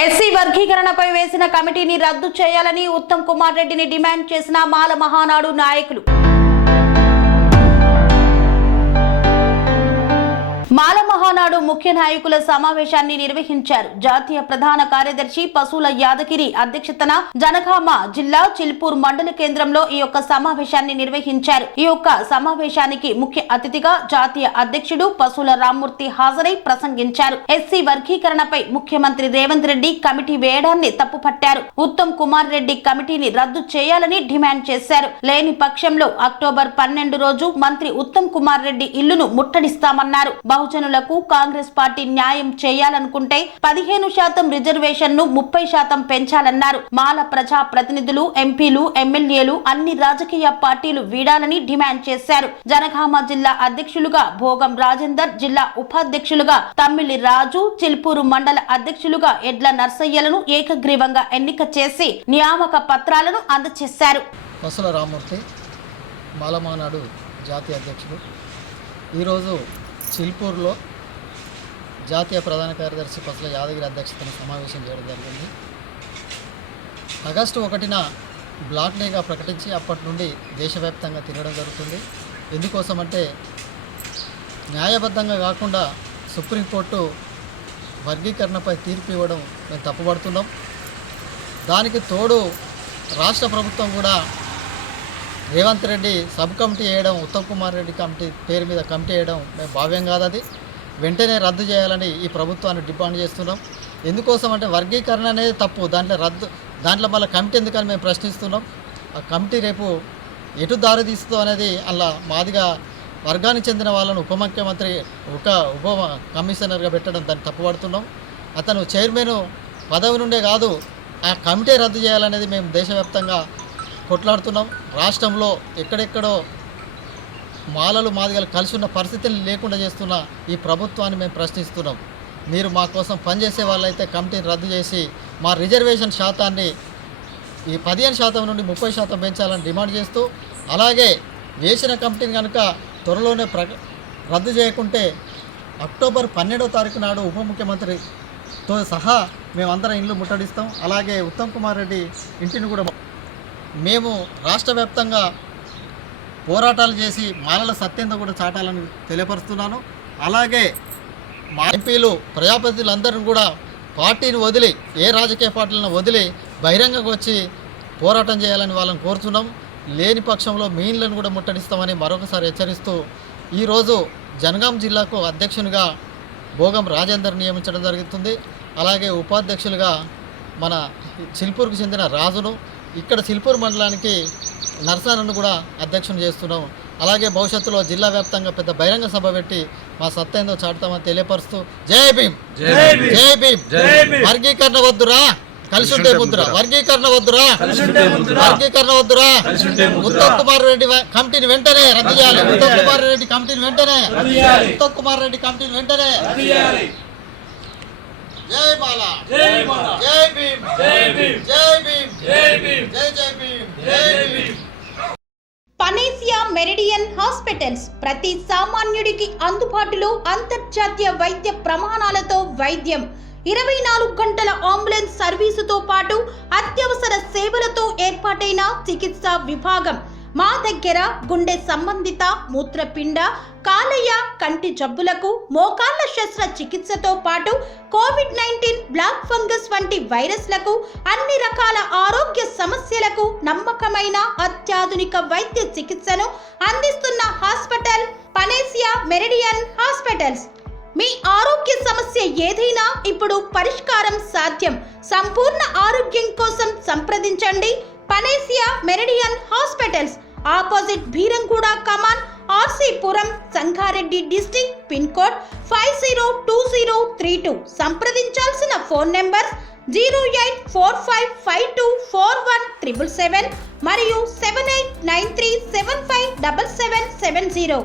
SC వర్గీకరణపై వేసిన కమిటీని రద్దు చేయాలని ఉత్తమ్ కుమార్ రెడ్డిని డిమాండ్ చేసిన మాల మహానాడు నాయకులు. మాల మహానాడు ముఖ్య నాయకుల సమావేశాన్ని నిర్వహించారు. జాతీయ ప్రధాన కార్యదర్శి పశువుల యాదగిరి అధ్యక్షతన జనగామ జిల్లా చిల్పూర్ మండల కేంద్రంలో ఈ యొక్క సమావేశాన్ని నిర్వహించారు. ఈ యొక్క సమావేశానికి ముఖ్య అతిథిగా జాతీయ అధ్యక్షుడు పశువుల రామ్మూర్తి హాజరై ప్రసంగించారు. ఎస్సీ వర్గీకరణపై ముఖ్యమంత్రి రేవంత్ రెడ్డి కమిటీ వేయడాన్ని తప్పుపట్టారు. ఉత్తమ్ కుమార్ రెడ్డి కమిటీని రద్దు చేయాలని డిమాండ్ చేశారు. లేని పక్షంలో అక్టోబర్ 12 రోజు మంత్రి ఉత్తమ్ కుమార్ రెడ్డి ఇల్లును ముట్టడిస్తామన్నారు. బహుజనులకు కాంగ్రెస్ పార్టీ న్యాయం చేయాలనుకుంటే 15% రిజర్వేషన్ ను 30% పెంచాలన్నారు. మాల ప్రజా ప్రతినిధులు, ఎంపీలు, ఎమ్మెల్యేలు అన్ని రాజకీయ పార్టీలు వీడాలని డిమాండ్ చేశారు. జనగామ జిల్లా అధ్యక్షులుగా భోగం రాజేందర్, జిల్లా ఉపాధ్యక్షులుగా తమ్మిలి రాజు, చిల్పూరు మండల అధ్యక్షులుగా ఎడ్ల నర్సయ్యలను ఏకగ్రీవంగా ఎన్నిక చేసి నియామక పత్రాలను అందజేశారు. పశువుల రామ్మూర్తి మాలమానాడు జాతీయ అధ్యక్షుడు ఈరోజు చిల్పూర్లో జాతీయ ప్రధాన కార్యదర్శి పశువుల యాదగిరి అధ్యక్షతన సమావేశం చేయడం జరిగింది. ఆగస్టు 1న బ్లాక్ డేగా ప్రకటించి అప్పటి నుండి దేశవ్యాప్తంగా తిరగడం జరుగుతుంది. ఎందుకోసమంటే న్యాయబద్ధంగా కాకుండా సుప్రీంకోర్టు వర్గీకరణపై తీర్పు ఇవ్వడం మేము తప్పుపడుతున్నాం. దానికి తోడు రాష్ట్ర ప్రభుత్వం కూడా రేవంత్ రెడ్డి సబ్ కమిటీ వేయడం, ఉత్తమ్ కుమార్ రెడ్డి కమిటీ పేరు మీద కమిటీ వేయడం మేము భావ్యం కాదు. అది వెంటనే రద్దు చేయాలని ఈ ప్రభుత్వాన్ని డిమాండ్ చేస్తున్నాం. ఎందుకోసం అంటే వర్గీకరణ అనేది తప్పు, దాంట్లో మళ్ళీ కమిటీ ఎందుకని మేము ప్రశ్నిస్తున్నాం. ఆ కమిటీ రేపు ఎటు దారి తీస్తుందో అనేది అలా మాదిగా వర్గానికి చెందిన వాళ్ళను ఉప ముఖ్యమంత్రి ఉప కమిషనర్గా పెట్టడం దాన్ని తప్పుపడుతున్నాం. అతను చైర్మన్ పదవి నుండే కాదు, ఆ కమిటీ రద్దు చేయాలనేది మేము దేశవ్యాప్తంగా కొట్లాడుతున్నాం. రాష్ట్రంలో ఎక్కడెక్కడో మాలలు మాదిగలు కలిసి ఉన్న పరిస్థితిని లేకుండా చేస్తున్న ఈ ప్రభుత్వాన్ని మేము ప్రశ్నిస్తున్నాం. మీరు మా కోసం పనిచేసే వాళ్ళైతే కమిటీని రద్దు చేసి మా రిజర్వేషన్ శాతాన్ని ఈ 15% నుండి 30% పెంచాలని డిమాండ్ చేస్తూ, అలాగే వేసిన కమిటీని కనుక త్వరలోనే రద్దు చేయకుంటే అక్టోబర్ 12వ తారీఖు నాడు ఉప ముఖ్యమంత్రితో సహా మేమందరం ఇల్లు ముట్టడిస్తాం. అలాగే ఉత్తమ్ కుమార్ రెడ్డి ఇంటిని కూడా మేము రాష్ట్ర వ్యాప్తంగా పోరాటాలు చేసి మాలల సత్యంతో కూడా చాటాలని తెలియపరుస్తున్నాను. అలాగే మా ఎంపీలు, ప్రజాప్రతినిధులందరూ కూడా పార్టీని వదిలి, ఏ రాజకీయ పార్టీలను వదిలి బహిరంగంగా వచ్చి పోరాటం చేయాలని వాళ్ళని కోరుతున్నాం. లేని పక్షంలో మీన్లను కూడా ముట్టడిస్తామని మరొకసారి హెచ్చరిస్తూ ఈరోజు జనగాం జిల్లాకు అధ్యక్షునిగా భోగం రాజేందర్ నియమించడం జరుగుతుంది. అలాగే ఉపాధ్యక్షులుగా మన చిల్పూర్కు చెందిన రాజును, ఇక్కడ చిల్పూర్ మండలానికి నర్సానను కూడా అధ్యక్షుని చేస్తున్నాం. అలాగే భవిష్యత్తులో జిల్లా వ్యాప్తంగా పెద్ద బహిరంగ సభ పెట్టి మా సత్తా ఏందో చాటుతామని తెలియపరుస్తూ జై భీమ్, జై భీమ్. వర్గీకరణ వద్దురా, కలిసి ఉంటే ముద్ర. వర్గీకరణ వద్దురా, వర్గీకరణ వద్దురా. ఉత్తమ్ కుమార్ రెడ్డి కమిటీని వెంటనే రద్దు చేయాలి. ఉత్తమ్ కుమార్ రెడ్డి కమిటీని వెంటనే, ఉత్తమ్ కుమార్ రెడ్డి కమిటీని వెంటనే. జై మాలా, జై మాలా, జై భీమ్, జై భీమ్, జై భీమ్, జై భీమ్, జై జై భీమ్, జై భీమ్. పనేసియా మెరిడియన్ హాస్పిటల్స్ ప్రతి సామాన్యుడికి అందుబాటులో అంతర్జాతీయ వైద్య ప్రమాణాలతో వైద్యం, 24 గంటల అంబులెన్స్ సర్వీసుతో పాటు అత్యవసర సేవలతో ఏర్పాటైన చికిత్సా విభాగం. మా దగ్గర గుండె సంబంధిత, మూత్రపిండ, కాలేయ, కంటి జబ్బులకు, మోకాళ్ల శస్త్ర చికిత్సతో పాటు కోవిడ్-19, బ్లాక్ ఫంగస్ వంటి వైరస్లకు, అన్ని రకాల ఆరోగ్య సమస్యలకు నమ్మకమైన అత్యాధునిక వైద్య చికిత్సను అందిస్తున్న హాస్పిటల్ పనేసియా మెరిడియన్ హాస్పిటల్స్. మీ ఆరోగ్య సమస్య ఏదైనా ఇప్పుడు పరిష్కారం సాధ్యం. సంపూర్ణ ఆరోగ్యం కోసం సంప్రదించండి Panacea Meridian hospitals. Opposite Bheeramguda Kaman, RC Puram, Sangareddy district. Pin code 502032. సంప్రదించాల్సిన ఫోన్ నెంబర్ 0845524177 మరియు 7893757770.